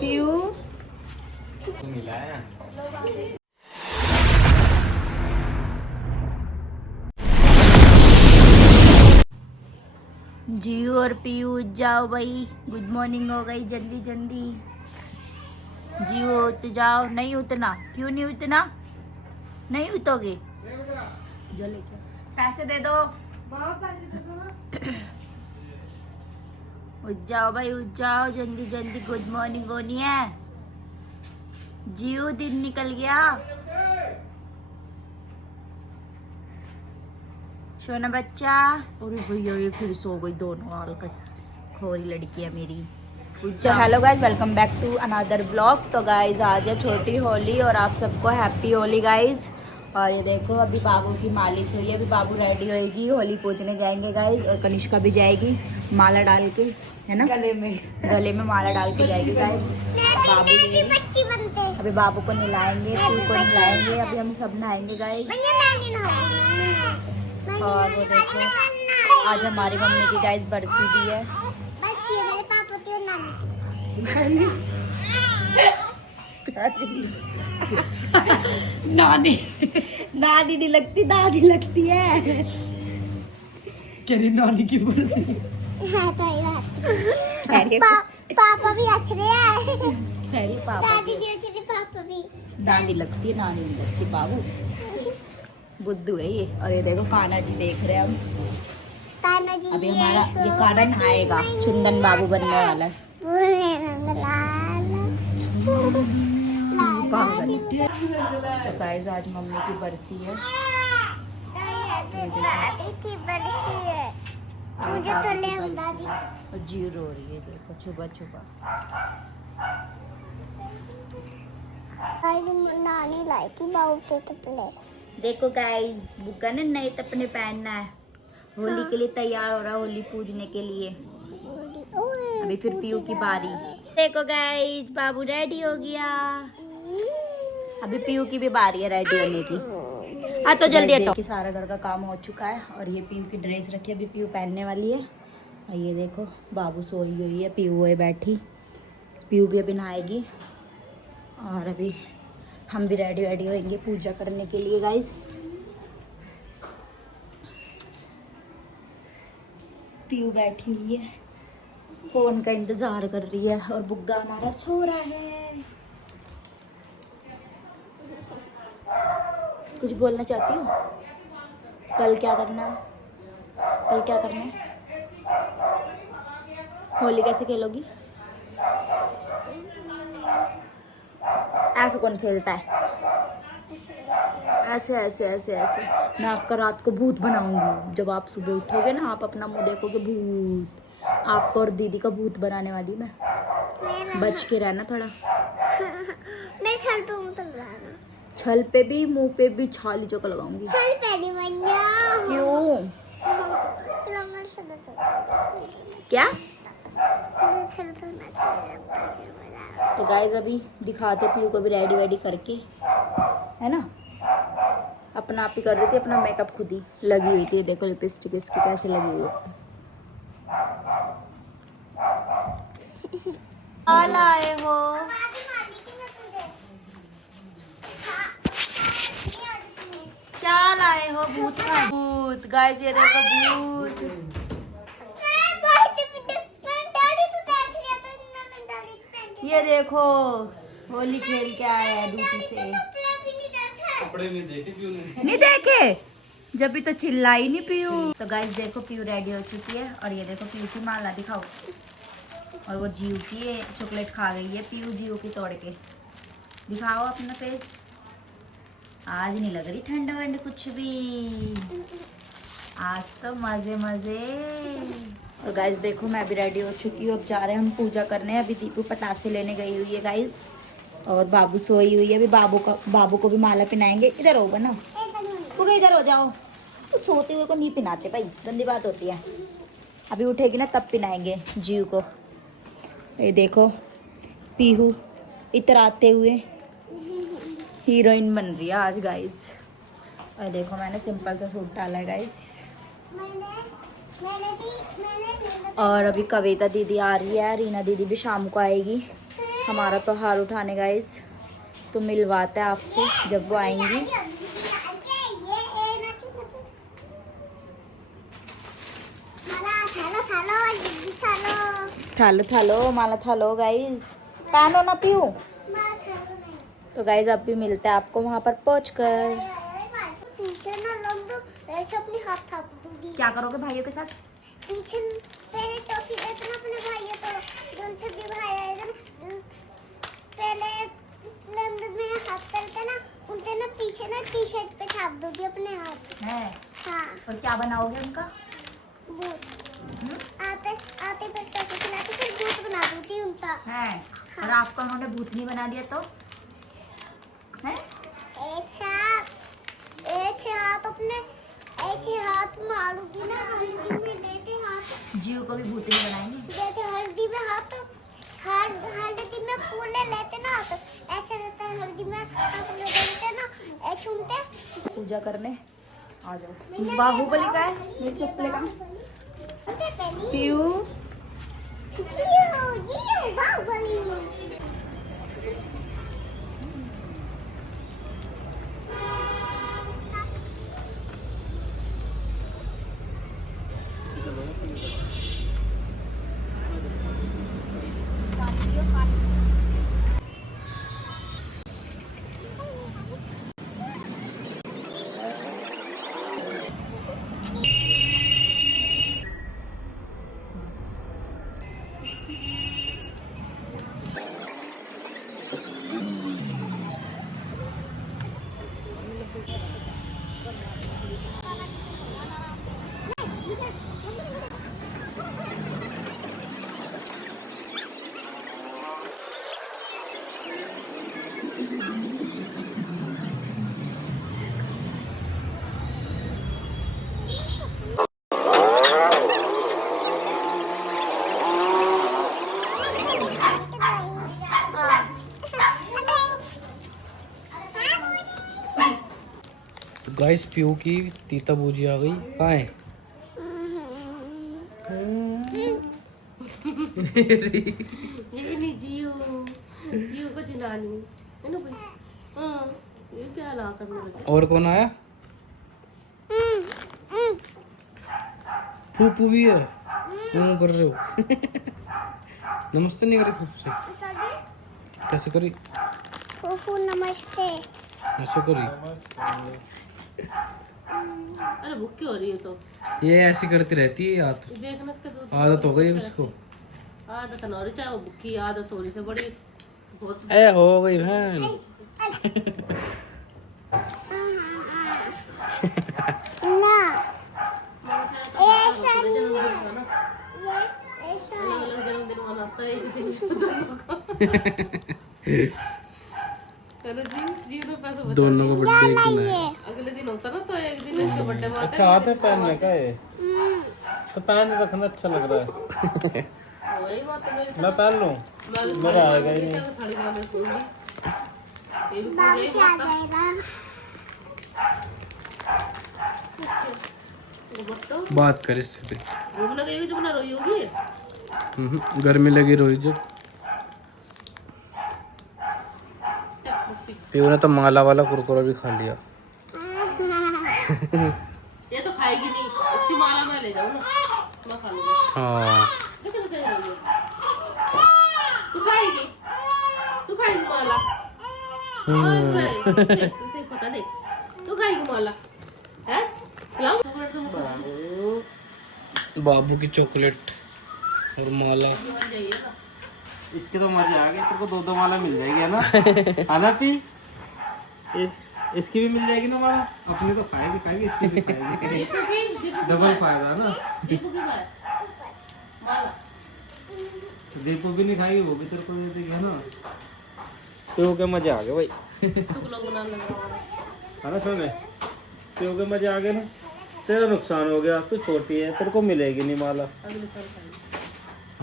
PU मिला है। जियो और पीयू उठ जाओ भाई, गुड मॉर्निंग हो गई जल्दी जल्दी। जियो उठ जाओ। नहीं उठना, क्यों नहीं उठना? नहीं उठोगे? जले क्या? पैसे दे दो। उठ जाओ भाई, उठ जाओ जल्दी जल्दी, गुड मॉर्निंग होनी है। जियो दिन निकल गया। सोना बच्चा। अरे भैया ये फिर सो गई, दोनों आलकस खोरी लड़की है मेरी। तो hello guys, welcome back to another blog. तो गाइज आज है छोटी होली और आप सबको हैप्पी होली गाइज। और ये देखो अभी बाबू की मालिश हुई है, अभी बाबू रेडी होएगी, होली पूजने जाएंगे गाइज। और कनिष्का भी जाएगी माला डाल के, है ना, गले में माला डाल के जाएगी गाइज। बाबू अभी बाबू को नहलाएंगे, फूल को नहलाएंगे, अभी हम सब नहाएंगे गाइज। और वो देखो आज हमारी मम्मी की गाइस बरसी भी है। नानी नानी नहीं लगती, दादी लगती है। कह रही नानी की बरसी। पापा भी अच्छे हैं। पापा दादी भी अच्छे, पापा भी। दादी लगती है, नानी नहीं लगती। बाबू बुद्धू है ये। और ये देखो कान्हा जी देख रहे हैं हम। कान्हा जी अभी हमारा ये कान्हा नहाएगा, चंदन बाबू बनने वाला है। तो गाइस आज मम्मी की बरसी है। मुझे तो ले दादी। और जी रो रही है, देखो छुपा छुपा। नानी लाई थी बाबू के कपड़े। देखो गाइस बुक्का ने नए कपड़े पहनना है, होली के लिए तैयार हो रहा है, होली पूजने के लिए। अभी फिर पीयू की बारी। देखो गाइस बाबू रेडी हो गया, अभी पीयू की भी बारी है रेडी होने की। हाँ तो जल्दी हटो। सारा घर का काम हो चुका है और ये पीयू की ड्रेस रखी है, अभी पीयू पहनने वाली है। और ये देखो बाबू सोई हुई है, पीयू है बैठी। पीयू भी अभी नहाएगी और अभी हम भी रेडी होएंगे पूजा करने के लिए गाइस। पीयू बैठी हुई है, फोन का इंतजार कर रही है और बुग्गा हमारा सो रहा है। कुछ बोलना चाहती हूँ? कल क्या करना है? कल क्या करना है? होली कैसे खेलोगी? ऐसे कौन खेलता है? ऐसे ऐसे ऐसे ऐसे। मैं आपका रात को भूत बनाऊंगी। जब आप सुबह उठोगे ना, आप अपना मुंह देखोगे भूत। आपको और दीदी का भूत बनाने वाली मैं। बच के रहना थोड़ा। मैं छल पे मुंह तक लगाना। छल पे भी, मुंह पे भी छाली चौका लगाऊंगी। छल पे नहीं मन्ना। क्यों? क्या? मुझे छल करना चाहिए। तो गाइज अभी दिखाते पीयू को भी रेडी वेडी करके, है ना। अपना आप ही कर रही थी, अपना मेकअप खुद ही लगी हुई थी। देखो लिपस्टिक इसकी कैसे लगी हुई है। क्या लाए हो? क्या लाए हो? भूत का भूत गाइस, ये देखो भूत। ये देखो होली खेल के आया है ड्यूटी से। कपड़े नहीं देखे क्यों नहीं देखे, जब भी तो चिल्लाई नहीं पीयू। तो गाइस देखो पीयू रेडी हो चुकी है और ये देखो पीयू की माला दिखाओ। और वो जीव की चॉकलेट खा गई है पीयू, जीव की तोड़ के। दिखाओ अपना फेस। आज नहीं लग रही ठंड वंड कुछ भी, आज तो मजे मजे। और गाइस देखो मैं भी रेडी हो चुकी हूँ, अब जा रहे हैं हम पूजा करने। अभी दीपू पतासे लेने गई हुई है गाइस और बाबू सोई हुई है। अभी बाबू को भी माला पहनाएंगे। इधर होगा ना, तू इधर हो जाओ। तो सोते हुए को नहीं पहनाते भाई, गंदी बात होती है। अभी उठेगी ना तब पहनाएंगे जीव को। ये देखो पीहू इतराते हुए हीरोइन बन रही है आज गाइस। और देखो मैंने सिंपल सा सूट डाला है गाइस। और अभी कविता दीदी आ रही है, रीना दीदी भी शाम को आएगी। हमारा तो हार उठाने गाइस, तो मिलवाते हैं आपसे जब वो आएंगी। थालो थालो माला थालो गाइस, पहनो ना पीऊ। तो गाइस अब भी मिलते हैं आपको वहाँ पर पहुँचकर। पीछे ना लग दो, ऐसे अपने हाथ थाप दूंगी। क्या करोगे भाइयों के साथ? पीछे पहले टॉफी देते ना अपने भाइयों को, जो छोटे भाई आएगा ना, पहले लंदन में हाथ करते ना, उनके ना पीछे ना टी शर्ट पे छाप दोगी अपने हाथ। है हाँ, और क्या बनाओगे उनका? भूत। आते आते फिर टॉफी खिलाते फिर भूत बना दूंगी उनका। है और आपका उन्होंने भूतनी बना दिया तो है? एक हाथ अपने ऐसे हाथ मारूंगी ना, हल्दी में लेके हाथ, जीव को भी भूतनी बनाएंगे। जैसे हल्दी में हाथ, हल्दी में फूल ले लेते ना, तो ऐसे रहता है, हल्दी में हाथ ले लेते ना, ऐसे छूते। पूजा करने आ जाओ। बाहुबली का है मेरे चप्पल का। PU Jio Jio Baahubali. Guys PU की तीता बूजी आ गई। कहाँ है? ये नहीं जियो, जियो को चिल्लानी है ना भाई। हाँ, ये क्या ला कर मेरे को। और कौन आया? फूफू भी है। क्यों कर रहे हो? नमस्ते नहीं करे फूफू से? कैसे करी? फूफू नमस्ते। ऐसे करी? अरे भूखी हो रही है तो ये ऐसी करती रहती है याद। ये देखना इसके दूध आदत हो गई उसको। आदत ना हो रही, चाहे वो भूखी आदत हो रही से बड़ी बहुत। ए हो गई बहन। ना जन्मदिन मनाता है एक दिन दोनों का। चलो जी ने पैसे बचा दोनों को बर्थडे एक दिन है। अगले दिन होता ना तो एक दिन इसका बर्थडे में अच्छा आते पहनने का है तो पहन के रखना अच्छा लग रहा है। वही बात है मेरी। मैं पहन लूं? मैं भी मजा आएगा ही नहीं। साड़ी पहन के सोऊंगी। ये भी बाबू पूजा ही क्या बात जाएगा। है। बट्टो बात कर इससे। घूमने गई होगी जब ना रोई होगी। गर्मी लगी रोई जब। पीयू ने तो माला वाला कुरकुरा भी खा लिया। ये तो खाएगी नहीं, इसकी माला मैं ले जाऊँ ना, मैं खा लूंगी। हाँ देखो तो क्या करोगे? तू खाएगी माला। और इसे पता दे, तू खाएगी माला है? लाओ बाबू की चॉकलेट और माला। जाइएगा। इसके तो मजे आ गए। तेरे को दो दो माला मिल जाएगी है ना? है ना पी? इसकी भी मिल जाएगी ना माला। अपनी तो खाएगी इसकी भी खाएगी। दीपू डबल फायदा ना। की बात माला दीपू भी नहीं खाएगी, वो भी तेरे को दे देगी है ना? तो के मजे आ गए भाई। तुम लोग बनाने लग रहा है ना सोने? तो के मजे आ गए ना? तेरा नुकसान हो गया, तू छोटी है, तेरे को मिलेगी नहीं माला। अगले साल खाएंगे।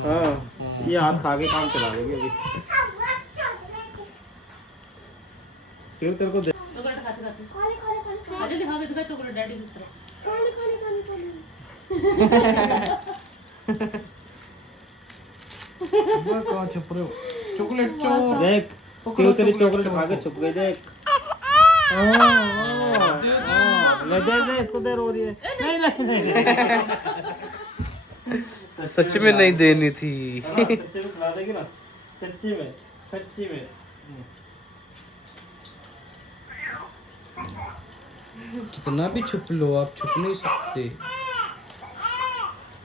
हाँ ये हाथ खा के काम चला लेगी अभी। फिर तेरे को दे। चॉकलेट खाते खाते आगे दिखा चॉकलेट डैडी की तरह। कहाँ छुप रहे हो? चॉकलेट देख क्यों तेरी चॉकलेट खा के छुप गई देख ले दे इसको दे रो रही है नहीं सच में नहीं देनी थी। सच्चे में खिला देगी ना सच्ची में जितना भी छुप लो आप छुप नहीं सकते।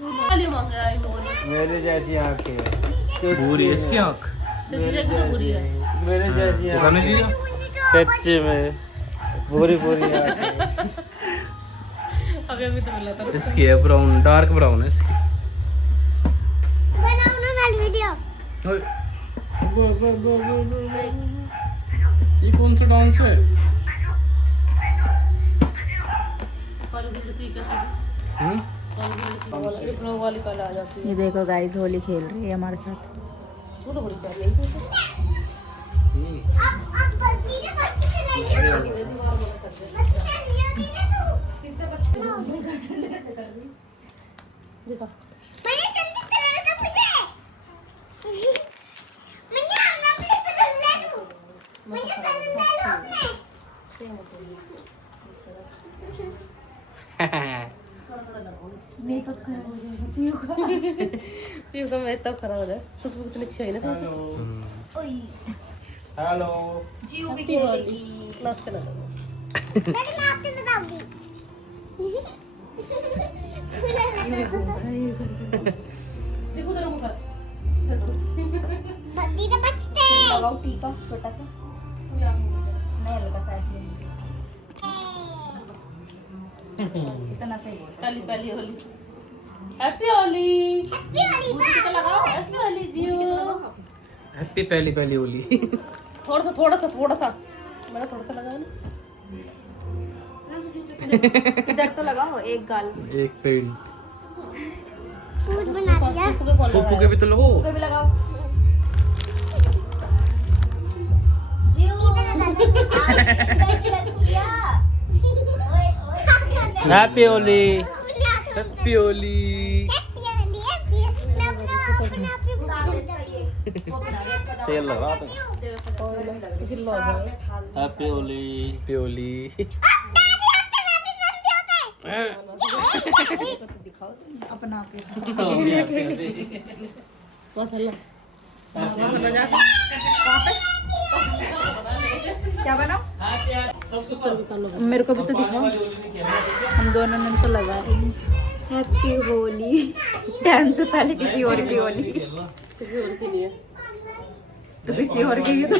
वाली मांगा है इन्होंने। मेरे जैसी आंखें है पूरी इसकी आँख तेरी की तो बुरी है। मेरे जैसी खाने आंखें दीजिए। सच्ची में पूरी आंखें अभी तो मिला था। इसकी है ब्राउन डार्क ब्राउन है इसकी। बनाओ ना वाली वीडियो। ओए, ये कौन सा डांस है? वाली पहले आ जाती है। ये देखो गाइस होली खेल रही है हमारे साथ। इसमें तो बड़ी प्यारी है इसमें तो। अब गलती ने बच्चे चलाई है। बच्चे चली होगी ना तू। किससे बच्चे? देखा मैंने जल्दी कलर का मुझे। मैंने अपना प्लेट बदल ले लूं। मैंने कर ले लो अपने। मेकअप खराब हो जाएगा पीयू का मैं तब खराब हो जाए। खुशबू कितनी अच्छी है ना सबसे। हेलो जीव भी होली क्लास पे लगा। मैंने मैं आपके लगाऊंगी। देखो तेरा मुख। बत्ती तो बचते। लगाओ टीका छोटा सा नहीं हल्का सा ऐसे इतना सही है। पहली पहली होली। हैप्पी होली। हैप्पी होली बूटी को तो लगाओ हैप्पी होली जियो। हैप्पी पहली होली। थोड़ा सा मैंने थोड़ा सा लगाया ना। इधर तो लगाओ एक गाल एक पेंट फूड बना दिया। फूफू के कौन पप्पू लगाया? के भी तो लो। को भी लगाओ हैप्पी होली हैप्पी होली। तेल लगा दो गिल्ला हो जाए। Happy Holi happy Holi. अपना आप माशाल्लाह। क्या बनाओ मेरे को भी तो दिखाओ। हम दोनों ने तो लगा रही हैं हैप्पी होली टाइम से पहले किसी और की होली किसी और के लिए। तो किसी और की तो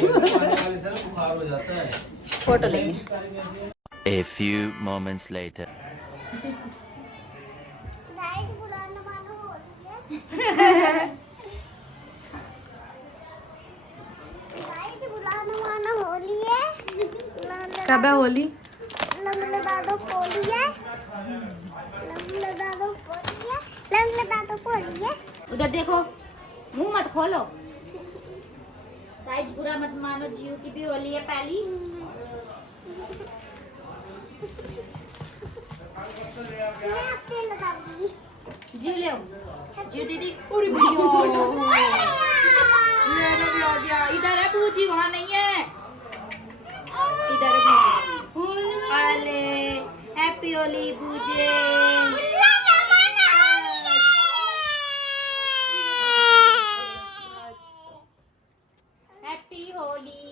फोटो लेंगे। A few moments later. कब है होली? उधर देखो मुंह मत खोलो। गाइस बुरा मत मानो जियो की भी होली है पहली। जियो ले जियो दीदी। इधर है बूजी वहाँ नहीं है। इधर है बूजी। अरे हैप्पी होली बूजे। हैप्पी होली।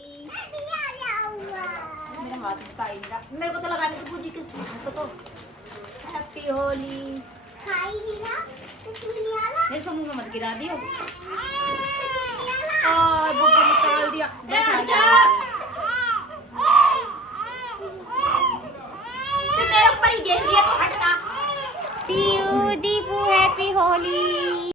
मेरे हाथ में काई नहीं रहा। मेरे को तो लगाने तो बूजी किस को तो हैप्पी होली। इसको मुंह में मत गिरा दियो। वो निकाल दिया। बस आ जा। तो मेरे ऊपर ही गिर दिया तो हटना। पीयू दीपू हैप्पी होली।